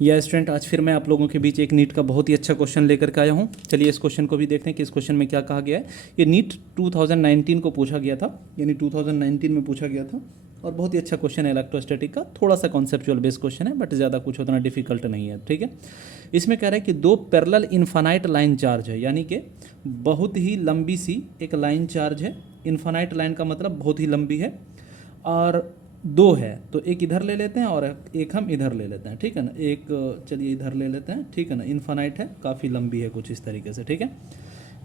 यह स्टूडेंट आज फिर मैं आप लोगों के बीच एक नीट का बहुत ही अच्छा क्वेश्चन लेकर के आया हूँ। चलिए इस क्वेश्चन को भी देखते हैं कि इस क्वेश्चन में क्या कहा गया है। ये नीट 2019 को पूछा गया था, यानी 2019 में पूछा गया था और बहुत ही अच्छा क्वेश्चन है इलेक्ट्रोस्टैटिक का। थोड़ा सा कॉन्सेप्चुअल बेस्ड क्वेश्चन है बट ज़्यादा कुछ उतना डिफिकल्ट नहीं है, ठीक है। इसमें कह रहा है कि दो पैरेलल इन्फानाइट लाइन चार्ज है, यानी कि बहुत ही लंबी सी एक लाइन चार्ज है। इन्फानाइट लाइन का मतलब बहुत ही लंबी है और दो है, तो एक इधर ले लेते हैं और एक हम इधर ले लेते हैं, ठीक है ना। एक चलिए इधर ले लेते हैं, ठीक है ना। इन्फानाइट है, काफ़ी लंबी है कुछ इस तरीके से, ठीक है।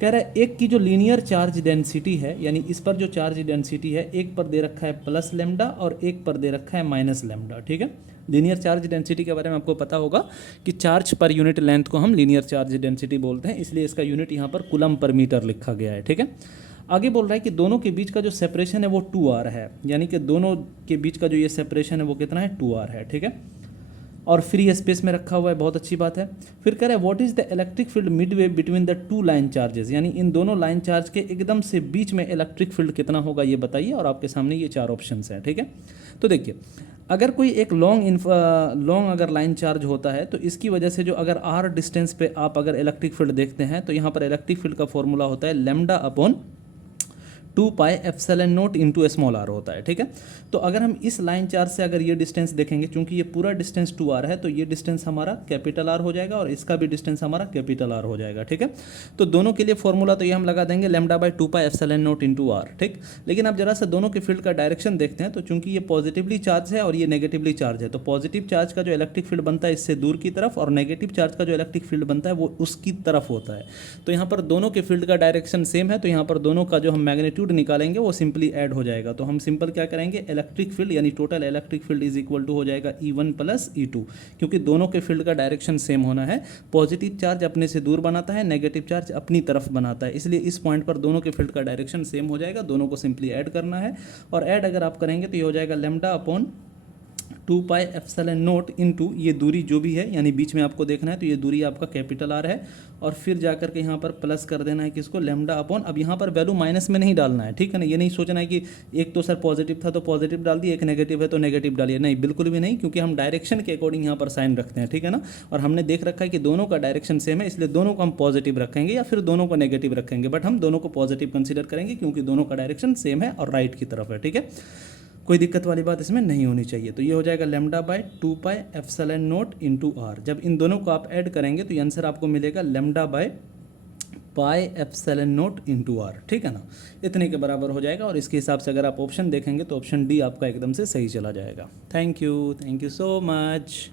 कह रहा है एक की जो लीनियर चार्ज डेंसिटी है, यानी इस पर जो चार्ज डेंसिटी है, एक पर दे रखा है प्लस लेमडा और एक पर दे रखा है माइनस लेमडा, ठीक है। लीनियर चार्ज डेंसिटी के बारे में आपको पता होगा कि चार्ज पर यूनिट लेंथ को हम लीनियर चार्ज डेंसिटी बोलते हैं, इसलिए इसका यूनिट यहाँ पर कूलम पर मीटर लिखा गया है, ठीक है। आगे बोल रहा है कि दोनों के बीच का जो सेपरेशन है वो 2r है, यानी कि दोनों के बीच का जो ये सेपरेशन है वो कितना है, 2r है, ठीक है। और फ्री स्पेस में रखा हुआ है, बहुत अच्छी बात है। फिर कह रहा है what is the electric field Midway between the two line charges, यानी इन दोनों लाइन चार्ज के एकदम से बीच में इलेक्ट्रिक फील्ड कितना होगा ये बताइए। और आपके सामने ये चार ऑप्शंस हैं, ठीक है। तो देखिए, अगर कोई एक लॉन्ग अगर लाइन चार्ज होता है तो इसकी वजह से जो अगर r डिस्टेंस पे आप अगर इलेक्ट्रिक फील्ड देखते हैं तो यहाँ पर इलेक्ट्रिक फील्ड का फॉर्मूला होता है lambda upon 2 pi epsilon not into small R होता है, ठीक है। तो अगर हम इस लाइन चार्ज से अगर ये डिस्टेंस देखेंगे, चूंकि ये पूरा डिस्टेंस 2r है, तो ये डिस्टेंस हमारा कैपिटल R हो जाएगा और इसका भी डिस्टेंस हमारा कैपिटल R हो जाएगा, ठीक है। तो दोनों के लिए फॉर्मूला तो ये हम लगा देंगे lambda by 2 pi epsilon not into r, ठीक। लेकिन आप जरा सा दोनों के फील्ड का डायरेक्शन देखते हैं, तो चूंकि ये पॉजिटिवली चार्ज है और ये नेगेटिवली चार्ज है, तो पॉजिटिव चार्ज का जो इलेक्ट्रिक फील्ड बनता है इससे दूर की तरफ और नेगेटिव चार्ज का जो इलेक्ट्रिक फील्ड बनता है वो उसकी तरफ होता है। तो यहाँ पर दोनों के फील्ड का डायरेक्शन सेम है, तो यहाँ पर दोनों का जो हम मैग्नीट्यूड निकालेंगे वो सिंपली ऐड हो जाएगा। तो हम सिंपल क्या करेंगे, इलेक्ट्रिक फील्ड यानी total electric field is equal to हो जाएगा E1 प्लस E2, क्योंकि दोनों के फील्ड का डायरेक्शन सेम होना है। पॉजिटिव चार्ज अपने से दूर बनाता है, नेगेटिव चार्ज अपनी तरफ बनाता है, इसलिए इस पॉइंट पर दोनों के फील्ड का डायरेक्शन सेम हो जाएगा। दोनों को सिंपली ऐड करना है और ऐड अगर आप करेंगे तो ये हो जाएगा lambda upon 2 pi epsilon note into ये दूरी जो भी है, यानी बीच में आपको देखना है, तो ये दूरी आपका कैपिटल R है और फिर जाकर के यहाँ पर प्लस कर देना है किसको, लेमडा अपॉन। अब यहाँ पर वैल्यू माइनस में नहीं डालना है, ठीक है ना। ये नहीं सोचना है कि एक तो सर पॉजिटिव था तो पॉजिटिव डाल दिए, एक नेगेटिव है तो नेगेटिव डालिए, नहीं, बिल्कुल भी नहीं, क्योंकि हम डायरेक्शन के अकॉर्डिंग यहाँ पर साइन रखते हैं, ठीक है ना। और हमने देख रखा है कि दोनों का डायरेक्शन सेम है, इसलिए दोनों को हम पॉजिटिव रखेंगे या फिर दोनों को नेगेटिव रखेंगे, बट हम दोनों को पॉजिटिव कंसिडर करेंगे क्योंकि दोनों का डायरेक्शन सेम है और राइट की तरफ है, ठीक है। कोई दिक्कत वाली बात इसमें नहीं होनी चाहिए। तो ये हो जाएगा lambda by 2 pi epsilon note into R। जब इन दोनों को आप ऐड करेंगे तो ये आंसर आपको मिलेगा lambda by pi epsilon note into R, ठीक है ना। इतने के बराबर हो जाएगा और इसके हिसाब से अगर आप ऑप्शन देखेंगे तो ऑप्शन डी आपका एकदम से सही चला जाएगा। Thank you so much.